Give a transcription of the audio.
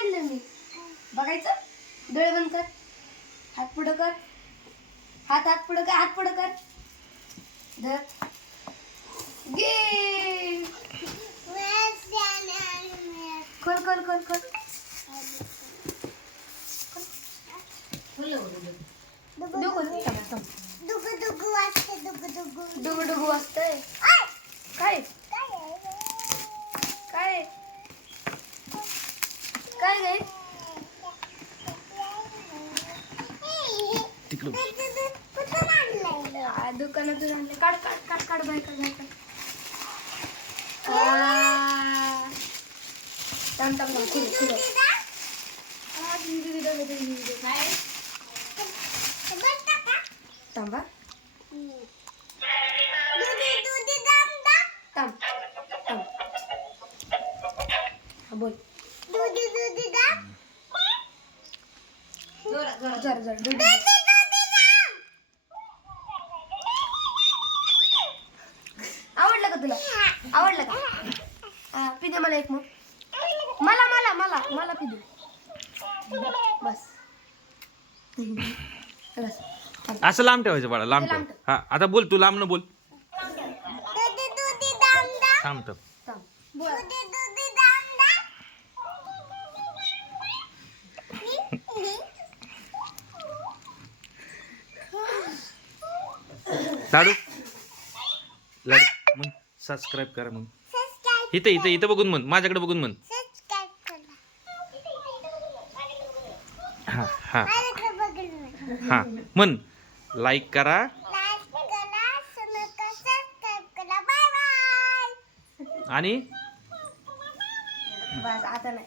आणलं मी बघायचं. डोळे बंद कर, हात पुढं कर, हात पुढं कर, हात पुढं कर. धर गे. खोल खोल खोल खोल. डुगू डुगू वाजतंय. काय काय काय गे? दुकानातून आणले. काढ काढ काढ काढ बाय काढ बाय काढ. थांब थांब थांब खुल खुल. थांबा थांब थांब. हा बोल. जरा जरा दूध. आवडलं का तुला? आवडलं का? पिदे मला एक मग. मला मला मला मला पिदे बस. बस. असं लांब ठेवायचं बाळा, लांब ठेव. हा आता बोल, तू लांब न बोल. थांब थांब. थांब. बोल. लाडू लाडू म्हण, सबस्क्राईब करा म्हण. इथं इथं इथं बघून म्हण, माझ्याकडे बघून म्हण. हा हा हा म्हण. लाईक करा. आणि बस आता नाही.